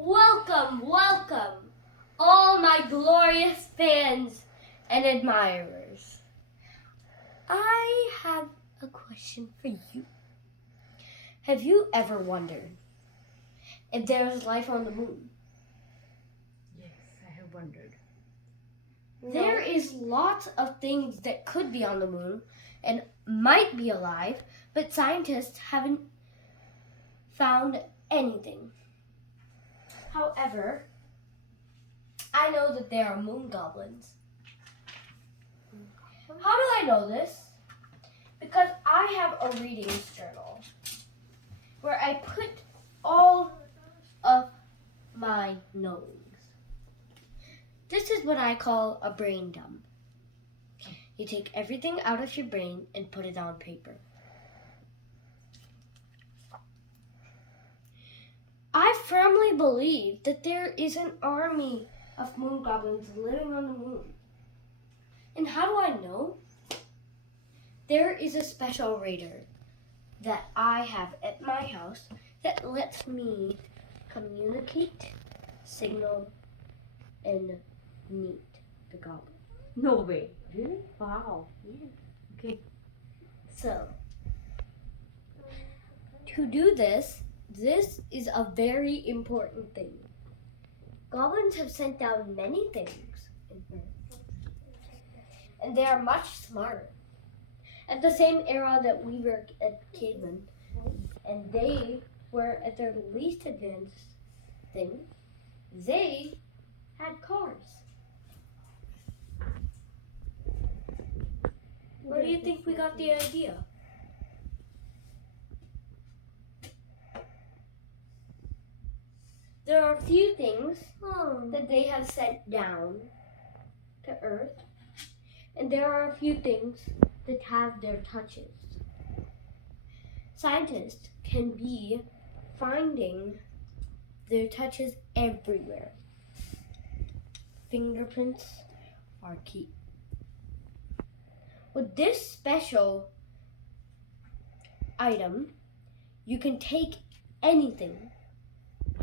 Welcome, welcome, all my glorious fans and admirers. I have a question for you. Have you ever wondered if there is life on the moon? Yes, I have wondered. There is lots of things that could be on the moon and might be alive, but scientists haven't found anything. However, I know that there are moon goblins. How do I know this? Because I have a readings journal where I put all of my knowings. This is what I call a brain dump. You take everything out of your brain and put it on paper. I firmly believe that there is an army of moon goblins living on the moon. And how do I know? There is a special radar that I have at my house that lets me communicate, signal, and meet the goblin. No way. Really? Wow. Yeah. Okay. So, to do this is a very important thing. Goblins have sent down many things in Earth, and they are much smarter. At the same era that we were at cavemen, and they were at their least advanced thing, they had cars. Where do you think we got the idea? There are a few things that they have sent down to Earth, and there are a few things that have their touches. Scientists can be finding their touches everywhere. Fingerprints are key. With this special item, you can take anything,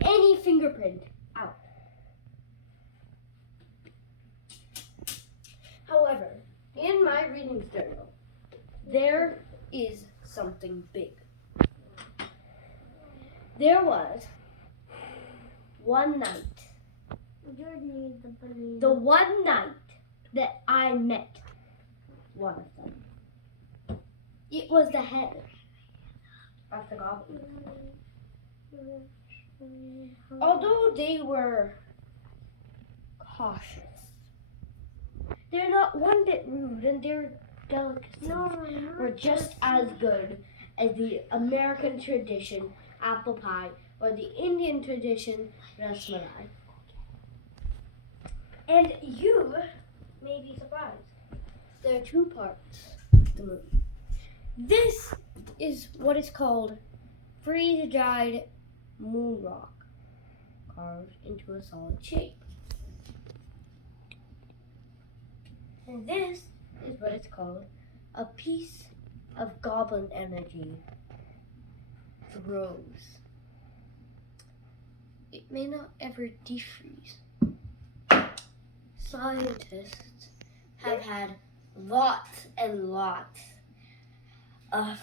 any fingerprint out. However, in my readings journal, there is something big. There was one night, the one night that I met one of them. It was the head of the goblin. Although they were cautious, they're not one bit rude, and their delicacies were just as good as the American tradition apple pie or the Indian tradition rasmalai. And you may be surprised. There are two parts of the moon. This is what is called freeze-dried moon rock, carved into a solid shape. And this is what is called a piece of goblin energy throws. It may not ever defreeze. Scientists have had lots and lots of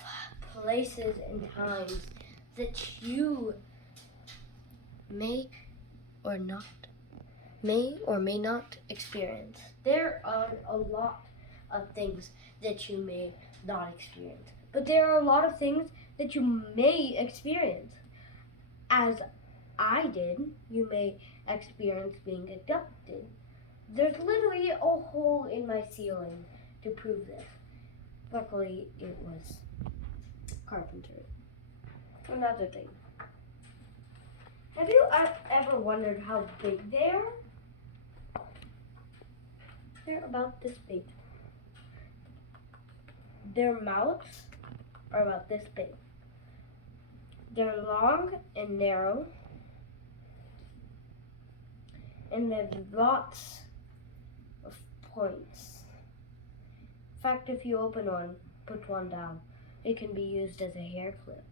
places and times that you may or may not experience. There are a lot of things that you may not experience, but there are a lot of things that you may experience. As I did, you may experience being abducted. There's literally a hole in my ceiling to prove this. Luckily, it was carpentry. Another thing. Have you ever wondered how big they are? They're about this big. Their mouths are about this big. They're long and narrow, and there's lots of points. In fact, if you open one, put one down, it can be used as a hair clip.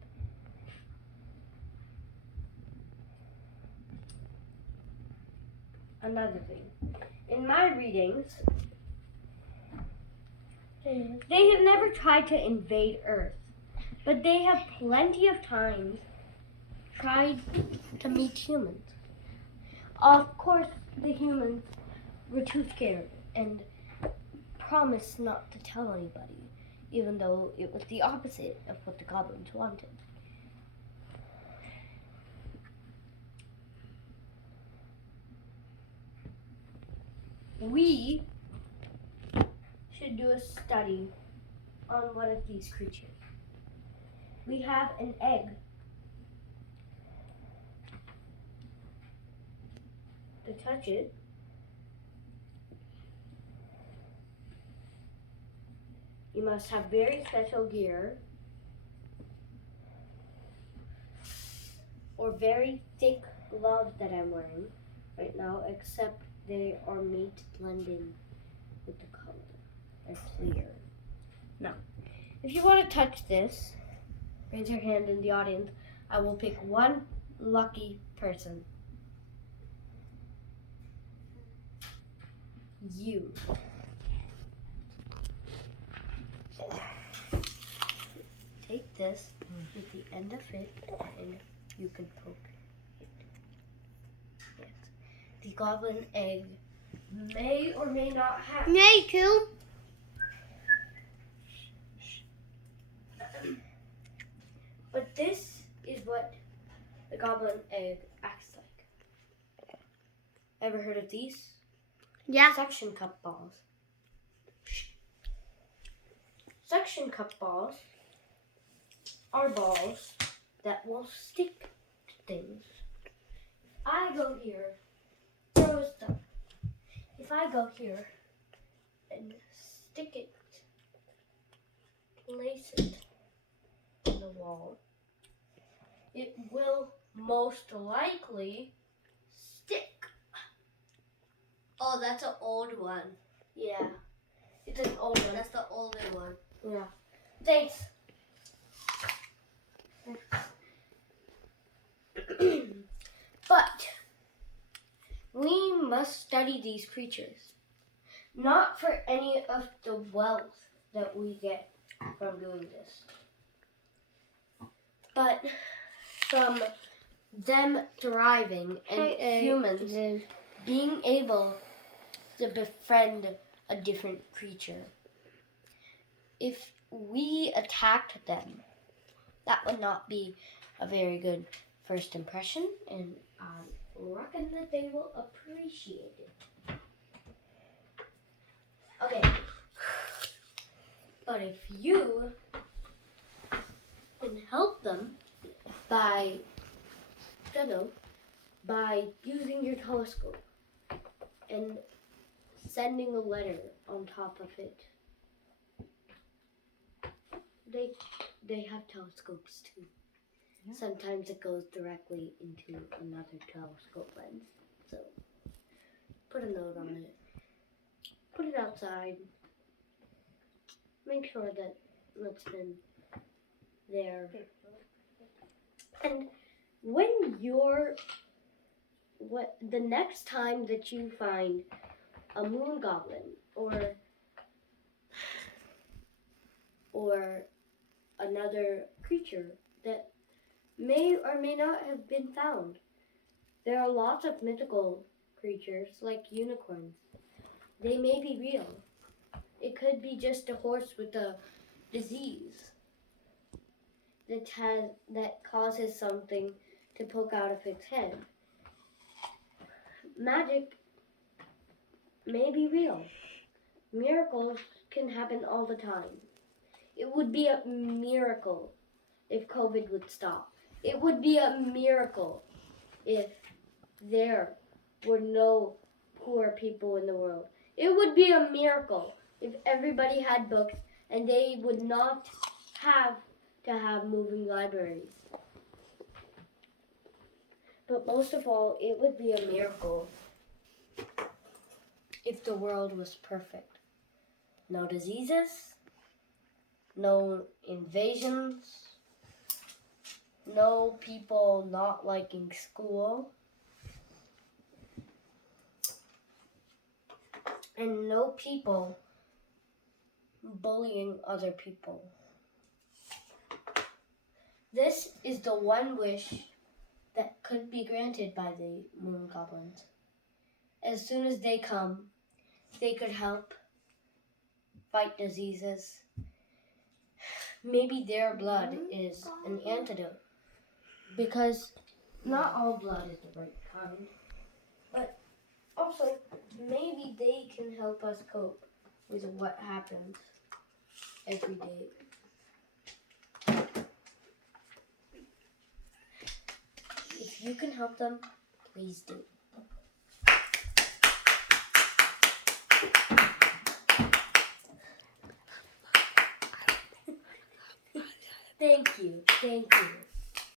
another thing. In my readings, they have never tried to invade Earth, but they have plenty of times tried to meet humans. Of course, the humans were too scared and promised not to tell anybody, even though it was the opposite of what the goblins wanted. We should do a study on one of these creatures. We have an egg. To touch it, you must have very special gear or very thick gloves that I'm wearing right now, except they are made to blend in with the color. They're clear. Now, if you want to touch this, raise your hand in the audience. I will pick one lucky person. You. Take this with the end of it, and you can poke it. Yes. The goblin egg may or may not have. Me too. But this is what the goblin egg acts like. Ever heard of these? Yeah. Suction cup balls. Suction cup balls are balls that will stick to things. I go here, throw stuff. If I go here and stick it, place it on the wall, it will most likely stick. Oh, that's an old one. Yeah, it's an old one. That's the older one. Yeah. Thanks. But we must study these creatures, not for any of the wealth that we get from doing this, but from them thriving and humans being able to befriend a different creature. If we attacked them, that would not be a very good first impression, and I reckon that they will appreciate it. Okay. But if you can help them by using your telescope and sending a letter on top of it. They have telescopes too. Yeah. Sometimes it goes directly into another telescope lens. So put a note on it. Put it outside. Make sure that it's been there. And when the next time that you find a moon goblin or another creature that may or may not have been found, there are lots of mythical creatures like unicorns. They may be real. It could be just a horse with a disease that causes something to poke out of its head. Magic may be real. Miracles can happen all the time. It would be a miracle if COVID would stop. It would be a miracle if there were no poor people in the world. It would be a miracle if everybody had books and they would not have to have moving libraries. But most of all, it would be a miracle if the world was perfect. No diseases, no invasions, no people not liking school. and no people bullying other people. This is the one wish that could be granted by the moon goblins. As soon as they come, they could help fight diseases. Maybe their blood is an antidote. Because not all blood is the right kind. But also, maybe they can help us cope with what happens every day. If you can help them, please do. Thank you.